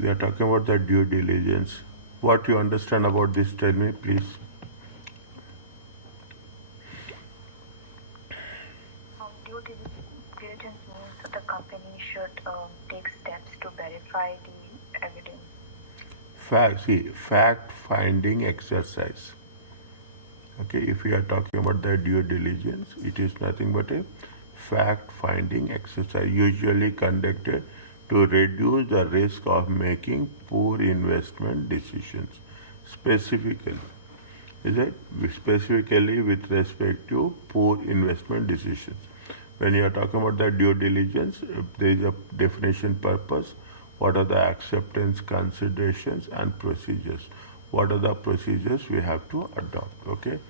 We are talking about the due diligence. What you understand about this, tell me, please. Diligence means that the company should take steps to verify the evidence. Fact-finding exercise. Okay, if we are talking about the due diligence, it is nothing but a fact-finding exercise usually conducted to reduce the risk of making poor investment decisions. Specifically, is it specifically with respect to poor investment decisions? When you are talking about the due diligence, there is a definition purpose. What are the acceptance considerations and procedures? What are the procedures we have to adopt? Okay.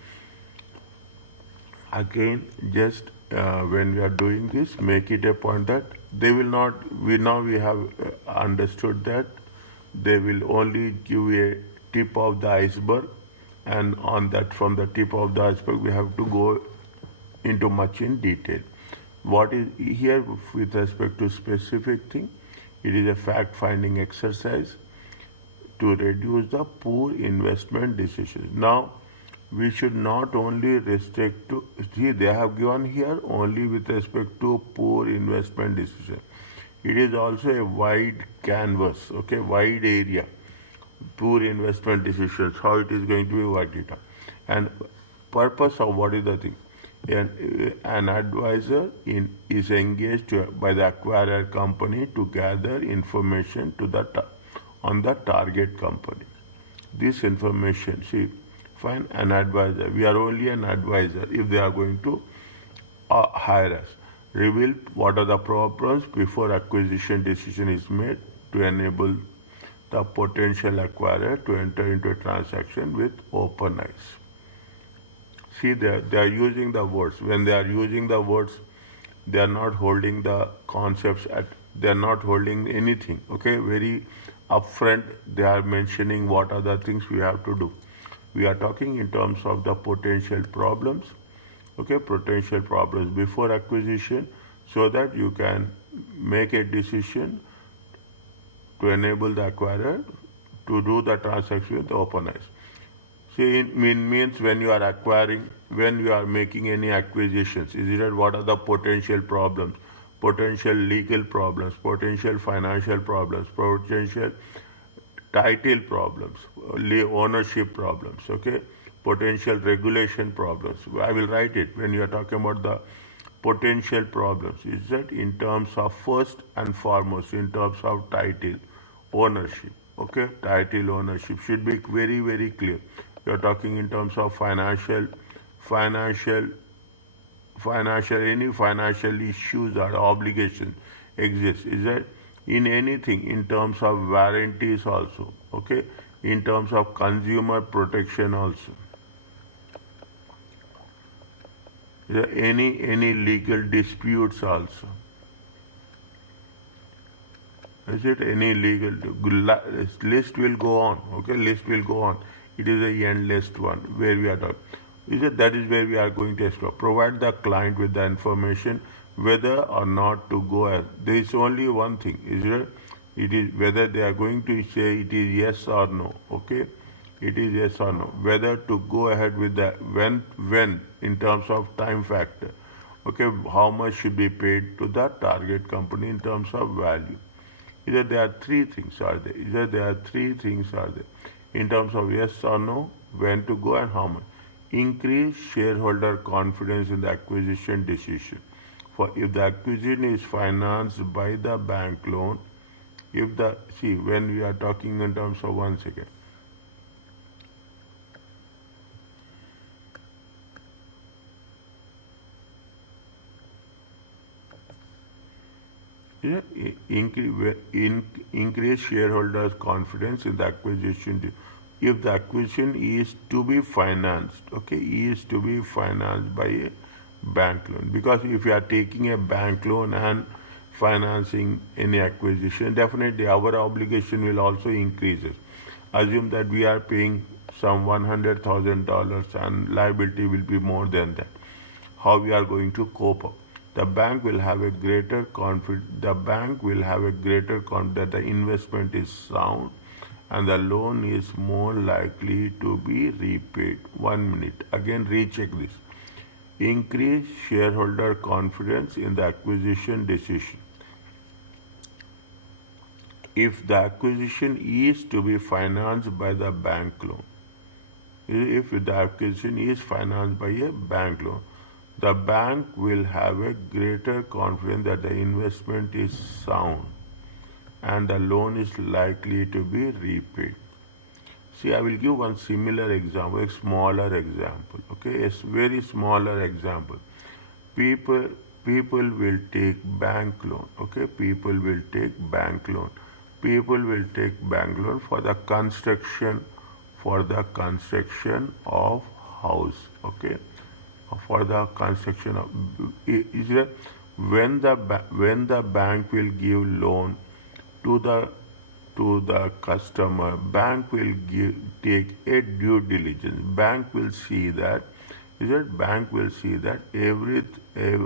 Again, just when we are doing this, make it a point that they will not. We have understood that they will only give a tip of the iceberg, and on that, from the tip of the iceberg, we have to go into much in detail. What is here with respect to specific thing? It is a fact-finding exercise to reduce the poor investment decisions. Now, we should not only restrict to, see, they have given here only with respect to poor investment decision. It is also a wide canvas, okay, wide area. Poor investment decisions, how it is going to be worked it out. And purpose of what is the thing? An advisor is engaged by the acquirer company to gather information on the target company. This information, see, find an advisor. We are only an advisor if they are going to hire us. Reveal what are the problems before acquisition decision is made to enable the potential acquirer to enter into a transaction with open eyes. See, they are using the words. When they are using the words, they are not holding the concepts they are not holding anything. Okay, very upfront, they are mentioning what are the things we have to do. We are talking in terms of the potential problems, okay, potential problems before acquisition, so that you can make a decision to enable the acquirer to do the transaction with open eyes. See, it means when you are acquiring, when you are making any acquisitions, is it what are the potential problems, potential legal problems, potential financial problems, potential title problems, ownership problems, okay, potential regulation problems. I will write it when you are talking about the potential problems. Is that in terms of first and foremost, in terms of title, ownership, okay, title ownership should be very, very clear. You are talking in terms of financial, any financial issues or obligations exist. Is that in anything in terms of warranties also, okay, in terms of consumer protection also. Is there any legal disputes also? Is it any legal list will go on, okay, list will go on. It is a endless one where we are talking. Is it that is where we are going to explore. Provide the client with the information whether or not to go ahead. There is only one thing, is it is whether they are going to say it is yes or no, okay? It is yes or no. Whether to go ahead with the when in terms of time factor, okay, how much should be paid to the target company in terms of value. Either there are three things are there. Either there are three things are there. In terms of yes or no, when to go and how much. Increase shareholder confidence in the acquisition decision. For if the acquisition is financed by the bank loan, if the see when we are talking in terms of 1 second. Yeah, increase shareholders' confidence in the acquisition. If the acquisition is to be financed, okay, is to be financed by a bank loan. Because if you are taking a bank loan and financing any acquisition, definitely our obligation will also increase. Assume that we are paying some $100,000 and liability will be more than that. How we are going to cope up? the bank will have a greater confidence that the investment is sound and the loan is more likely to be repaid. 1 minute. Again, recheck this. Increase shareholder confidence in the acquisition decision. If the acquisition is to be financed by the bank loan, if the acquisition is financed by a bank loan, the bank will have a greater confidence that the investment is sound and the loan is likely to be repaid. See, I will give one similar example, a smaller example, okay, a very smaller example. People, people will take bank loan, okay, people will take bank loan. People will take bank loan for the construction of house, okay, for the construction of is there, when the bank will give loan to the customer, bank will take a due diligence. Bank will see that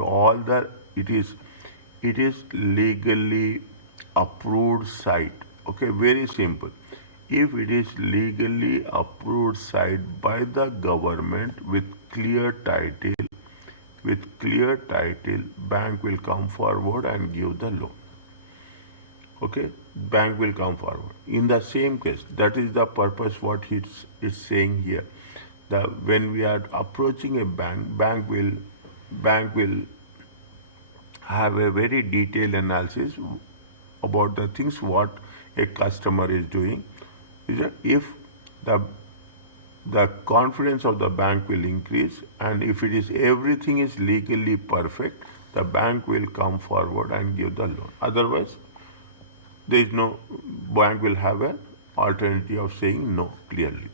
all the it is legally approved site. Okay, very simple. If it is legally approved site by the government with clear title, bank will come forward and give the loan. Okay, bank will come forward. In the same case, that is the purpose what it's saying here. When we are approaching a bank will have a very detailed analysis about the things what a customer is doing. Is that if the confidence of the bank will increase, and if it is everything is legally perfect, the bank will come forward and give the loan. Otherwise, there is no, bank will have an alternative of saying no clearly.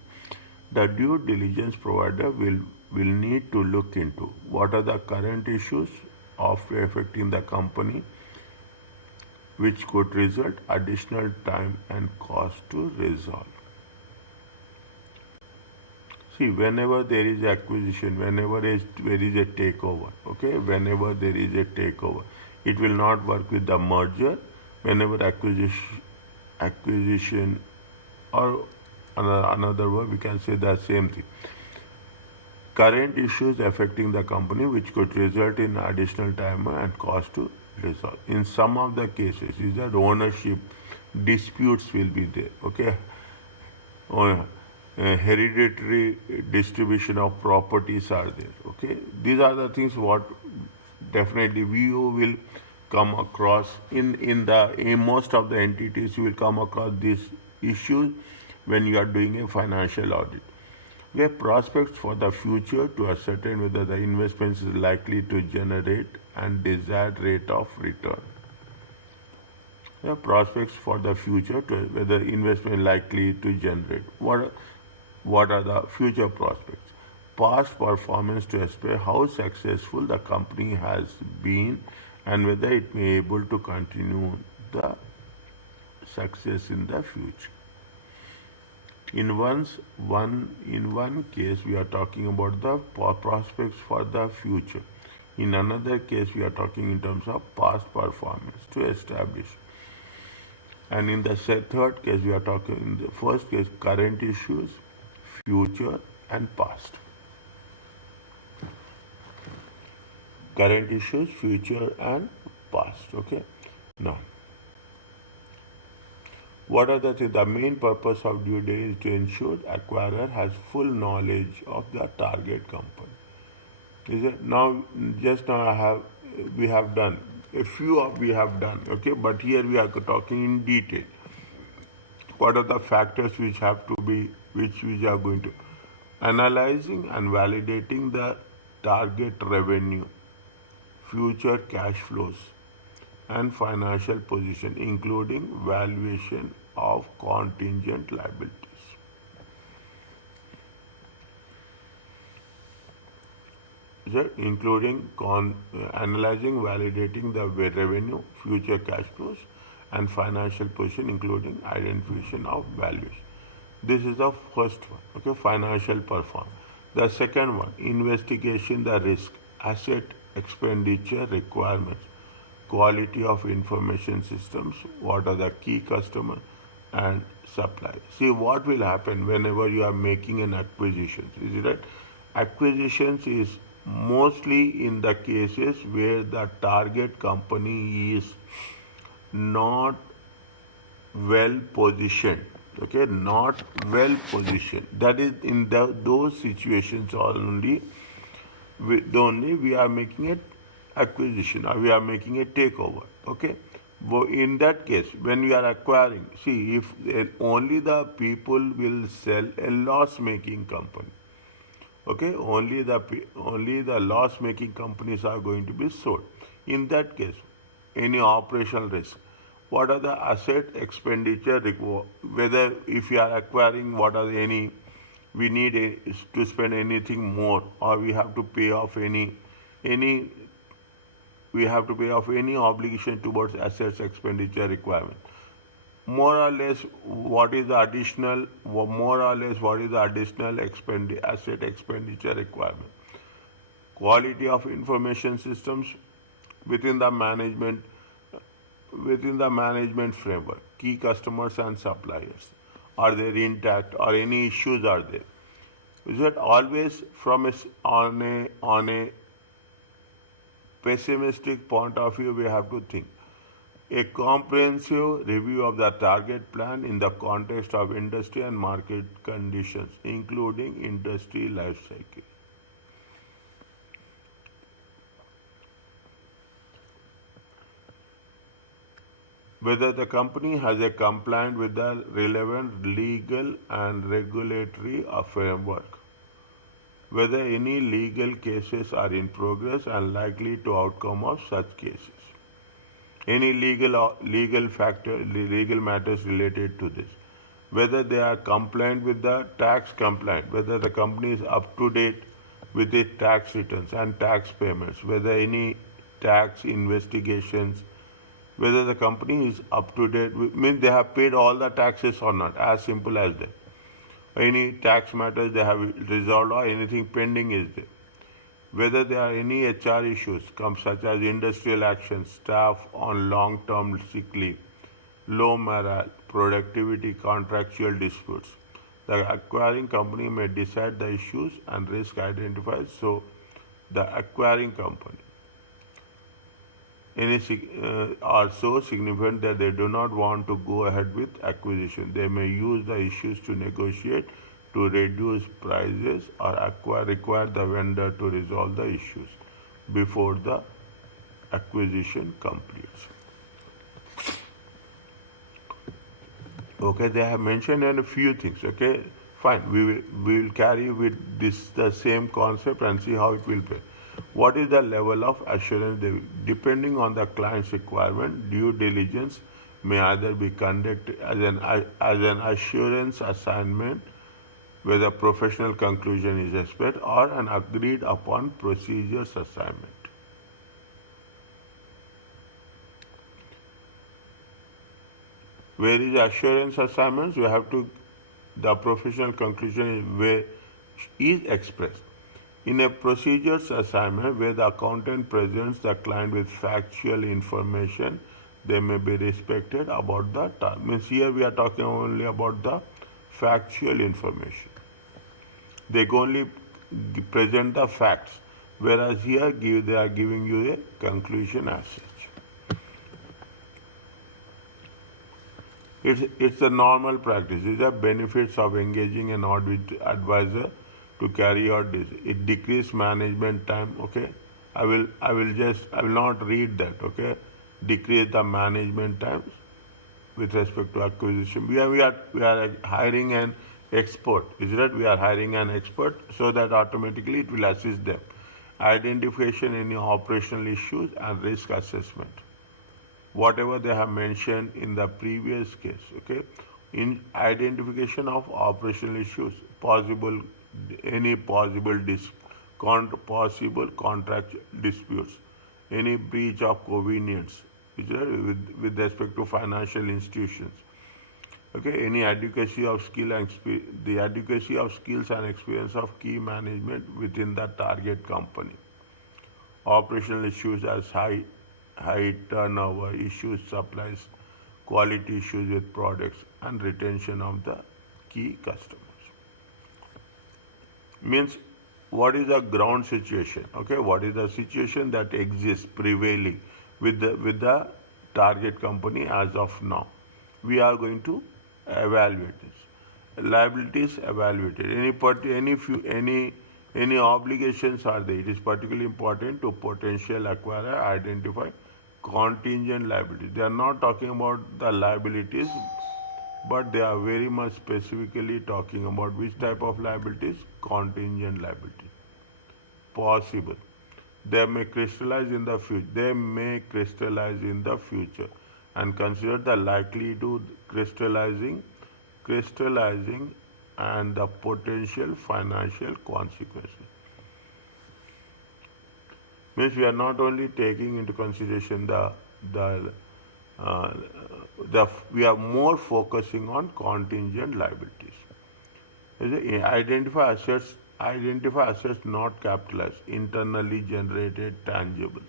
The due diligence provider will need to look into what are the current issues of affecting the company, which could result additional time and cost to resolve. See, whenever there is acquisition, whenever there is a takeover, okay, whenever there is a takeover, it will not work with the merger. Whenever acquisition or another word, we can say the same thing. Current issues affecting the company which could result in additional time and cost to resolve. In some of the cases, is that ownership disputes will be there. Okay, hereditary distribution of properties are there. Okay, these are the things what definitely you will come across in most of the entities. You will come across these issues when you are doing a financial audit. We have prospects for the future to ascertain whether the investment is likely to generate and desired rate of return. We have prospects for the future to whether investment is likely to generate. What are the future prospects? Past performance to explain how successful the company has been and whether it may be able to continue the success in the future. In one case, we are talking about the prospects for the future. In another case, we are talking in terms of past performance to establish. And in the third case, we are talking in the first case, current issues, future, and past. Current issues, future, and past. Okay. Now, what are the main purpose of due diligence is to ensure acquirer has full knowledge of the target company. Is it now? Just now we have done a few of we have done. Okay, but here we are talking in detail. What are the factors which have to be which we are going to analyzing and validating the target revenue, future cash flows, and financial position, including valuation of contingent liabilities. Including analyzing, validating the revenue, future cash flows, and financial position, including identification of values. This is the first one. Okay, financial performance. The second one, investigation the risk, asset expenditure requirements, quality of information systems, what are the key customer and supply. See what will happen whenever you are making an acquisition. Is it right? Acquisitions is mostly in the cases where the target company is not well positioned, okay, not well positioned. That is in those situations only only we are making it acquisition or we are making a takeover, okay. In that case when we are acquiring, see if only the people will sell a loss making company, okay, only the loss making companies are going to be sold. In that case any operational risk, what are the asset expenditure whether if you are acquiring, what are any we need to spend anything more or we have to pay off any we have to pay off any obligation towards assets expenditure requirement. More or less what is the additional asset expenditure requirement. Quality of information systems within the management framework, key customers and suppliers, are they intact or any issues are there. Is that always from on a pessimistic point of view we have to think a comprehensive review of the target plan in the context of industry and market conditions, including industry life cycle. Whether the company has a compliant with the relevant legal and regulatory framework, whether any legal cases are in progress and likely to outcome of such cases, any legal matters related to this, whether they are compliant with the tax compliant, whether the company is up to date with its tax returns and tax payments, whether any tax investigations, whether the company is up to date, means they have paid all the taxes or not, as simple as that. Any tax matters they have resolved or anything pending is there. Whether there are any HR issues, such as industrial actions, staff on long-term sick leave, low morale, productivity, contractual disputes. The acquiring company may decide the issues and risk identified, so the acquiring company are so significant that they do not want to go ahead with acquisition. They may use the issues to negotiate to reduce prices or require the vendor to resolve the issues before the acquisition completes. Okay, they have mentioned a few things. Okay, fine. We will carry with this the same concept and see how it will play. What is the level of assurance? Depending on the client's requirement, due diligence may either be conducted as an assurance assignment where the professional conclusion is expected or an agreed upon procedures assignment. Where is assurance assignments? You have to, the professional conclusion is where is expressed. In a procedures assignment where the accountant presents the client with factual information, they may be respected about the term. Means here we are talking only about the factual information. They only present the facts, whereas here they are giving you a conclusion as such. It's a normal practice. These are benefits of engaging an audit advisor to carry out this. It decreases management time. Okay, I will not read that. Okay, decrease the management times with respect to acquisition. We are hiring an expert. Is that we are hiring an expert so that automatically it will assist them. Identification any operational issues and risk assessment. Whatever they have mentioned in the previous case. Okay, in identification of operational issues, any possible contract disputes, any breach of convenience with respect to financial institutions. Okay, any adequacy of the adequacy of skills and experience of key management within the target company. operational issues as high turnover issues, supplies, quality issues with products, and retention of the key customers. Means what is the ground situation? Okay, what is the situation that exists prevailing with the target company as of now? We are going to evaluate this. Liabilities evaluated. Any obligations are there. It is particularly important to potential acquirer identify contingent liabilities. They are not talking about the liabilities, but they are very much specifically talking about which type of liabilities? Contingent liability. Possible. They may crystallize in the future. They may crystallize in the future, and consider the likelihood crystallizing and the potential financial consequences. Means we are not only taking into consideration uh, we are more focusing on contingent liabilities. Identify assets not capitalized, internally generated intangibles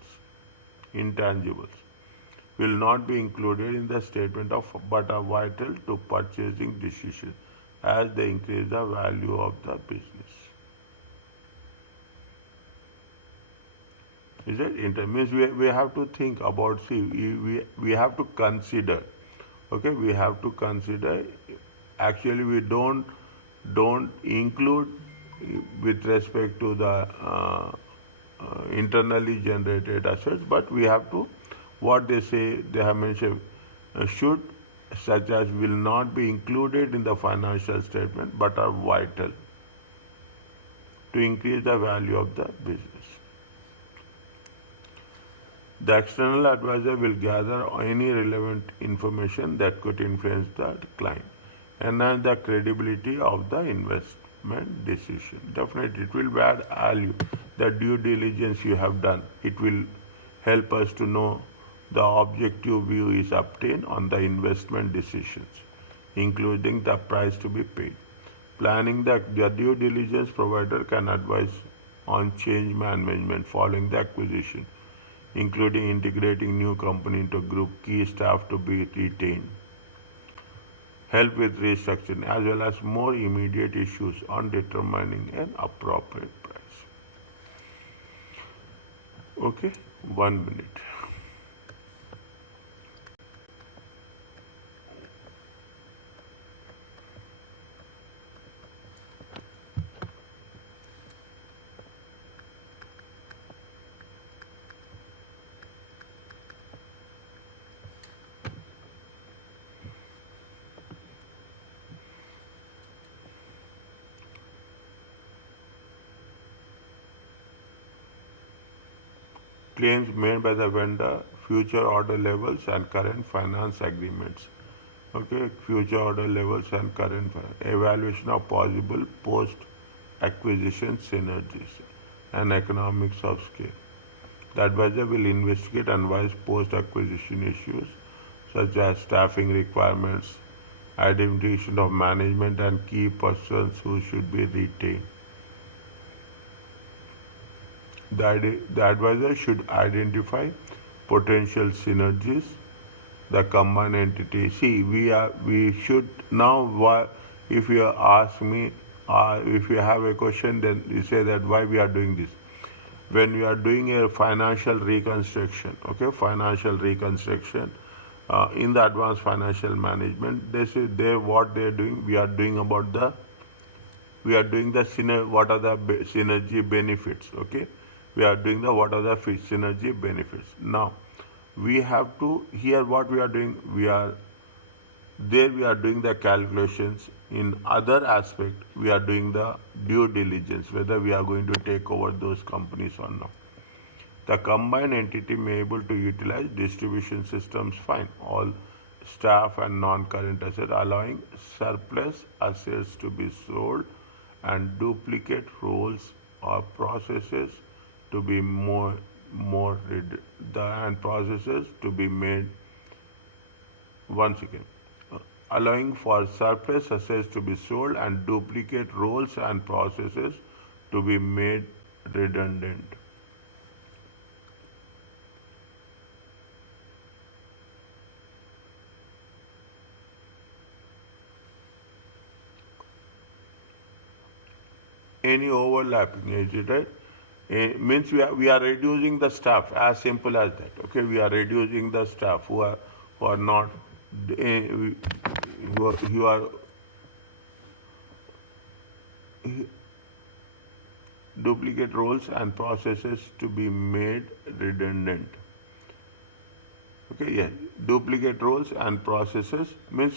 will not be included in the statement of but are vital to purchasing decisions as they increase the value of the business. Is it? Means we have to think about, see, we have to consider, okay, we have to consider, actually we don't include with respect to the internally generated assets, but we have to, what they say, they have mentioned, should, such as will not be included in the financial statement but are vital to increase the value of the business. The external advisor will gather any relevant information that could influence the client, enhance the credibility of the investment decision. Definitely, it will add value. The due diligence you have done, it will help us to know the objective view is obtained on the investment decisions, including the price to be paid. Planning the due diligence provider can advise on change management following the acquisition, including integrating new company into group, key staff to be retained, help with restructuring, as well as more immediate issues on determining an appropriate price. Okay, 1 minute. Claims made by the vendor, future order levels and current finance agreements. Okay, future order levels and current evaluation of possible post-acquisition synergies and economics of scale. The advisor will investigate and advise post-acquisition issues such as staffing requirements, identification of management and key persons who should be retained. The advisor should identify potential synergies, the combined entity. See, we should now. If you ask me, if you have a question, then you say that why we are doing this. When we are doing a financial reconstruction, okay, financial reconstruction in the advanced financial management, they what they are doing. We are doing about the what are the synergy benefits, okay, we are doing the what are the synergy benefits. Now we have to, here what we are doing, we are doing the calculations. In other aspect, we are doing the due diligence whether we are going to take over those companies or not. The combined entity may be able to utilize distribution systems fine, all staff and non-current assets, allowing surplus assets to be sold and duplicate roles or processes to be and processes to be made. Once again, allowing for surplus assets to be sold and duplicate roles and processes to be made redundant. any overlapping, is it right? Means we are reducing the staff, as simple as that. Okay, we are reducing the staff who are not who are duplicate roles and processes to be made redundant. Okay, yeah, duplicate roles and processes means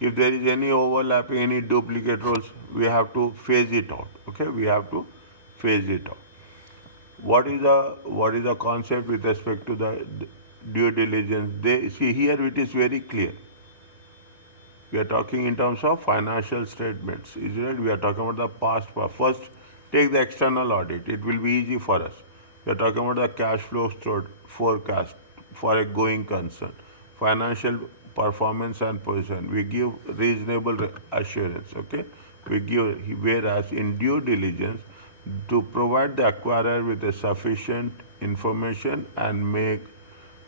if there is any overlapping, any duplicate roles, we have to phase it out. Okay, we have to phase it out. What is the concept with respect to the due diligence? They see here it is very clear. We are talking in terms of financial statements. Is it right? We are talking about the past. First, take the external audit. It will be easy for us. We are talking about the cash flow forecast for a going concern, financial performance and position. We give reasonable assurance. Okay, we give, whereas in due diligence, to provide the acquirer with a sufficient information and make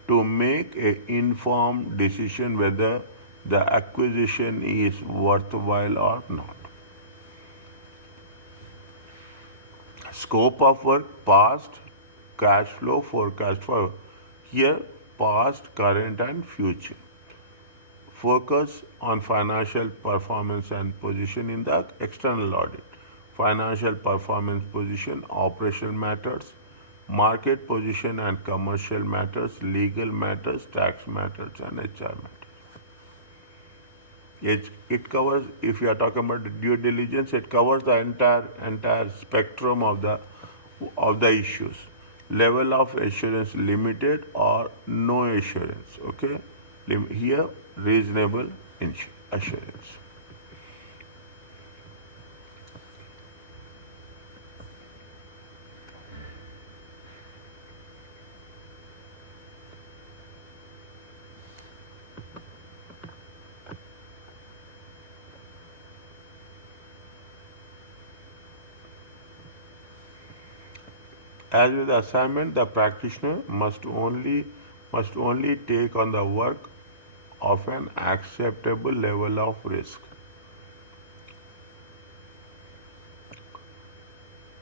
a informed decision whether the acquisition is worthwhile or not. Scope of work, past, cash flow forecast for here, past, current and future. Focus on financial performance and position in the external audit. Financial performance position, operational matters, market position and commercial matters, legal matters, tax matters and HR matters. It covers, if you are talking about due diligence, it covers the entire spectrum of the issues. Level of assurance limited or no assurance. Okay, here reasonable assurance. As with assignment, the practitioner must only take on the work of an acceptable level of risk.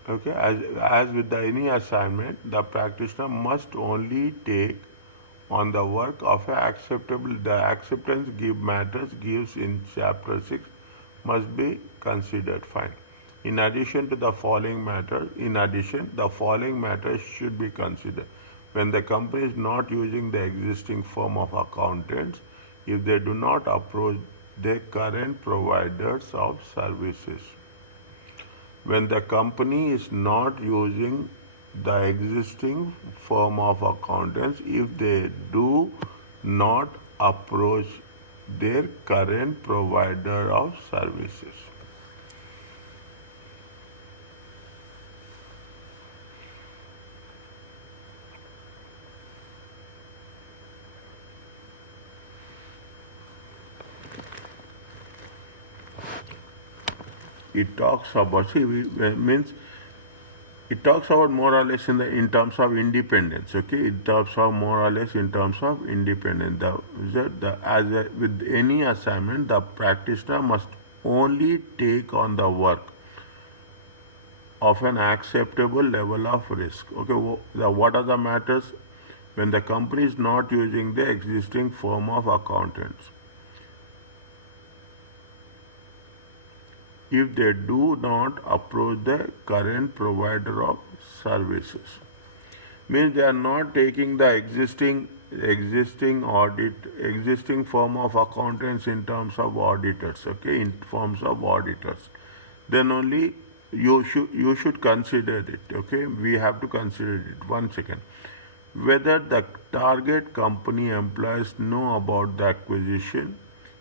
Okay, as with any assignment, the practitioner must only take on the work of an acceptable. The acceptance gives in chapter 6 must be considered. Fine. In addition, the following matters should be considered. When the company is not using the existing firm of accountants, if they do not approach their current providers of services. When the company is not using the existing firm of accountants, if they do not approach their current provider of services. It talks about it talks about more or less in terms of independence. Okay, it talks about more or less in terms of independence. With any assignment, the practitioner must only take on the work of an acceptable level of risk. Okay, what are the matters? When the company is not using the existing firm of accountants, if they do not approach the current provider of services, means they are not taking the existing firm of accountants in terms of auditors. Okay, in forms of auditors, then only you should consider it. Okay, we have to consider it. One second. Whether the target company employees know about the acquisition.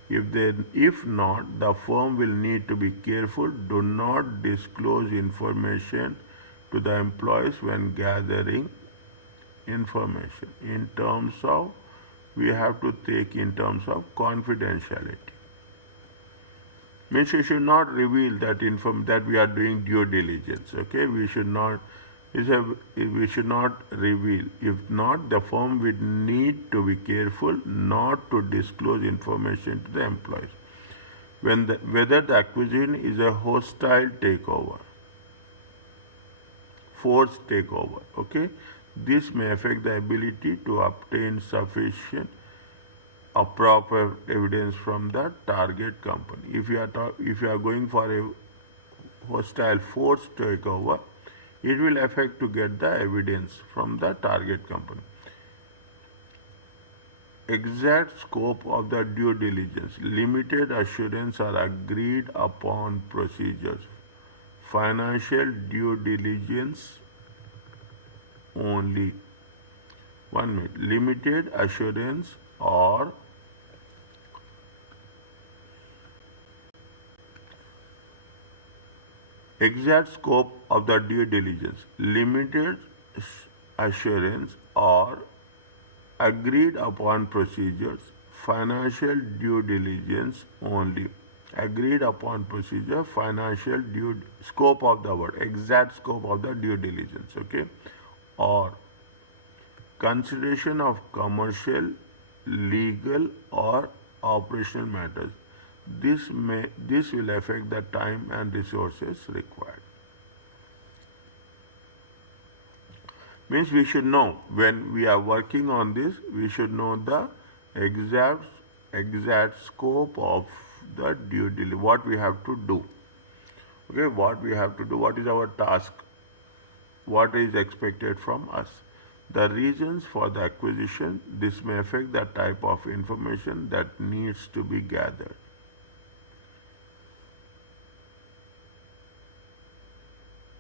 If not, the firm will need to be careful. Do not disclose information to the employees when gathering information. In terms of, we have to take in terms of confidentiality. Means you should not reveal that that we are doing due diligence. Okay, we should not reveal. If not, the firm will need to be careful not to disclose information to the employees. Whether the acquisition is a hostile takeover. forced takeover. Okay, this may affect the ability to obtain sufficient or proper evidence from the target company. If you are going for a hostile forced takeover, it will affect to get the evidence from the target company. Exact scope of the due diligence, limited assurance or agreed upon procedures, financial due diligence only. 1 minute. Limited assurance or exact scope of the due diligence, limited assurance or agreed upon procedures, financial due diligence only. Agreed upon procedure, financial due scope of the word, exact scope of the due diligence, okay? Or consideration of commercial, legal or operational matters. This will affect the time and resources required. Means we should know when we are working on this, we should know the exact scope of the due diligence, what we have to do. Okay, what we have to do, what is our task, what is expected from us. The reasons for the acquisition, this may affect the type of information that needs to be gathered.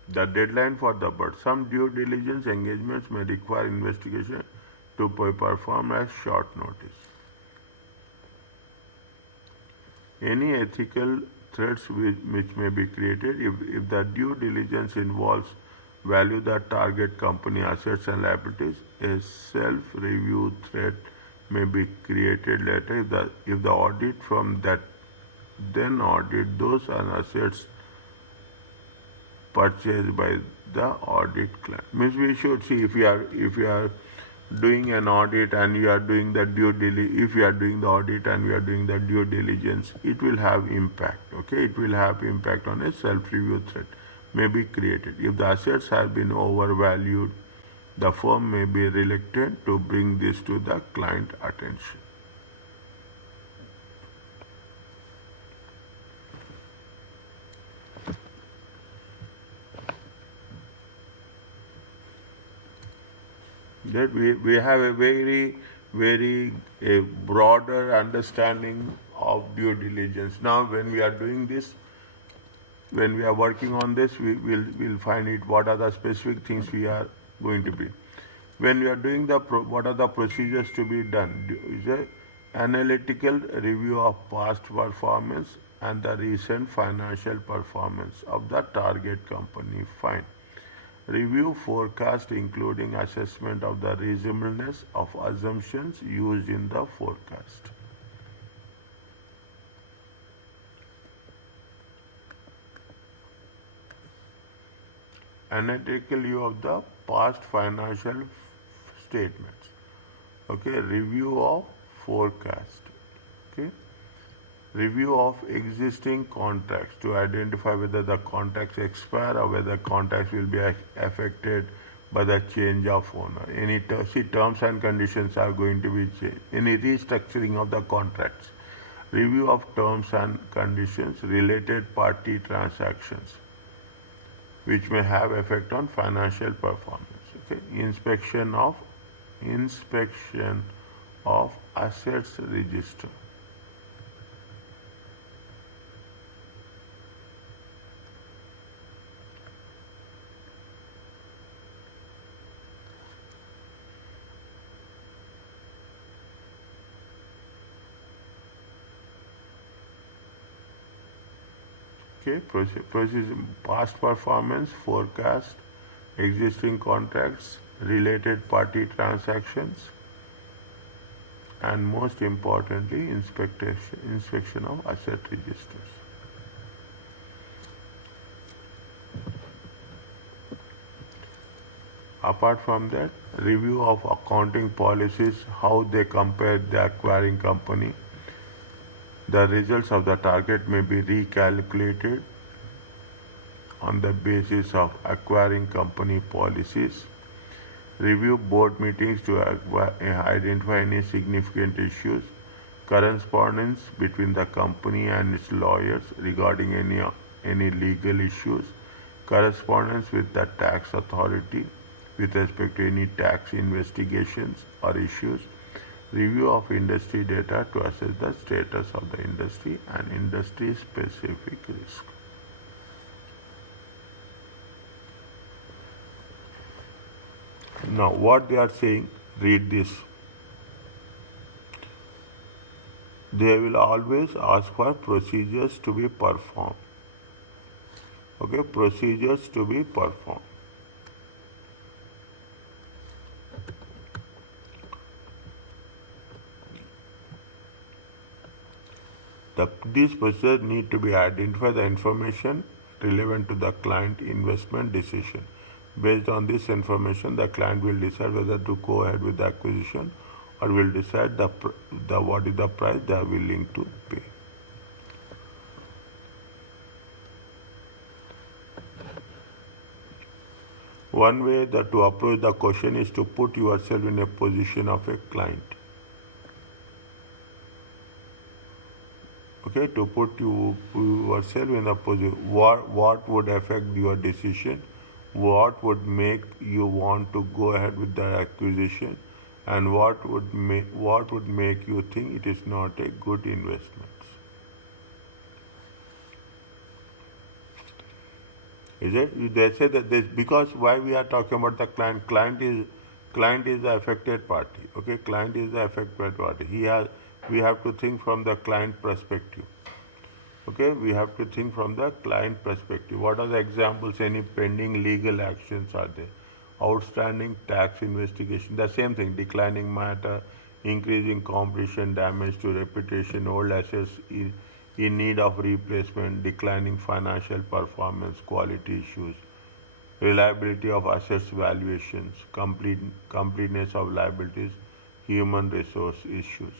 The deadline for the bird. Some due diligence engagements may require investigation to be performed as short notice. Any ethical threats which may be created if the due diligence involves value the target company assets and liabilities, a self-review threat may be created later if the audit from that then audit those assets purchased by the audit client. Means we should see if you are doing an audit and you are doing the if you are doing the audit and you are doing the due diligence, it will have impact. Okay, it will have impact on a self-review threat may be created. If the assets have been overvalued, the firm may be reluctant to bring this to the client attention. That we have a very a broader understanding of due diligence. Now when we are doing this, when we are working on this, we'll find it what are the specific things we are going to be. When we are doing what are the procedures to be done? Is a analytical review of past performance and the recent financial performance of the target company. Fine. Review forecast including assessment of the reasonableness of assumptions used in the forecast. Analytical view of the past financial statements. Okay, review of forecast. Okay, review of existing contracts to identify whether the contracts expire or whether contracts will be affected by the change of owner. Any terms and conditions are going to be changed. Any restructuring of the contracts. Review of terms and conditions, related party transactions, which may have effect on financial performance. Okay, inspection of assets register. Okay, past performance, forecast, existing contracts, related party transactions, and most importantly, inspection of asset registers. Apart from that, review of accounting policies, how they compare the acquiring company. The results of the target may be recalculated on the basis of acquiring company policies, review board meetings to identify any significant issues, correspondence between the company and its lawyers regarding any legal issues, correspondence with the tax authority with respect to any tax investigations or issues, review of industry data to assess the status of the industry and industry specific risk. Now, what they are saying, read this. They will always ask for procedures to be performed. Okay, procedures to be performed. These procedures need to be identify the information relevant to the client investment decision. Based on this information, the client will decide whether to go ahead with the acquisition or will decide what is the price they are willing to pay. One way that to approach the question is to put yourself in a position of a client. Okay, to put yourself in a position, what would affect your decision, what would make you want to go ahead with the acquisition, and what would make you think it is not a good investment. Is it? They say that this because why we are talking about the client. Client is the affected party. Okay, client is the affected party. We have to think from the client perspective. Okay, we have to think from the client perspective. What are the examples? Any pending legal actions are there? Outstanding tax investigation. The same thing. Declining matter, increasing competition, damage to reputation, old assets in need of replacement, declining financial performance, quality issues, reliability of assets valuations, completeness of liabilities, human resource issues.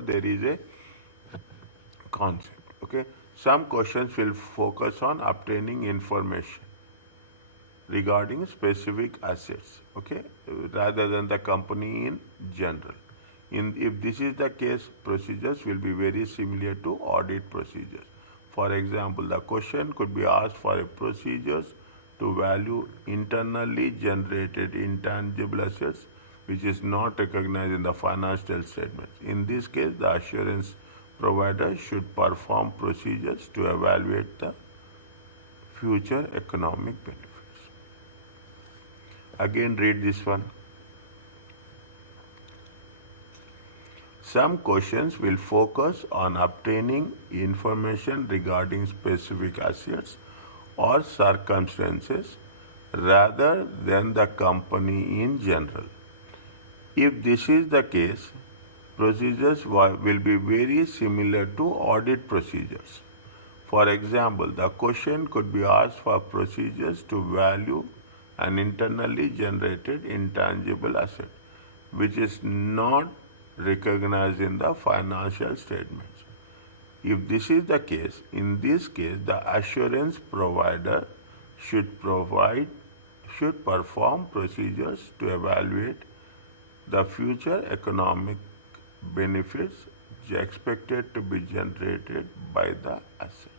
there is a concept. Okay, some questions will focus on obtaining information regarding specific assets, okay, rather than the company in general. If this is the case, procedures will be very similar to audit procedures. For example, the question could be asked for a procedures to value internally generated intangible assets which is not recognized in the financial statements. In this case, the assurance provider should perform procedures to evaluate the future economic benefits. Again, read this one. Some questions will focus on obtaining information regarding specific assets or circumstances rather than the company in general. If this is the case, procedures will be very similar to audit procedures. For example, the question could be asked for procedures to value an internally generated intangible asset, which is not recognized in the financial statements. If this is the case, in this case, the assurance provider should perform procedures to evaluate the future economic benefits expected to be generated by the asset.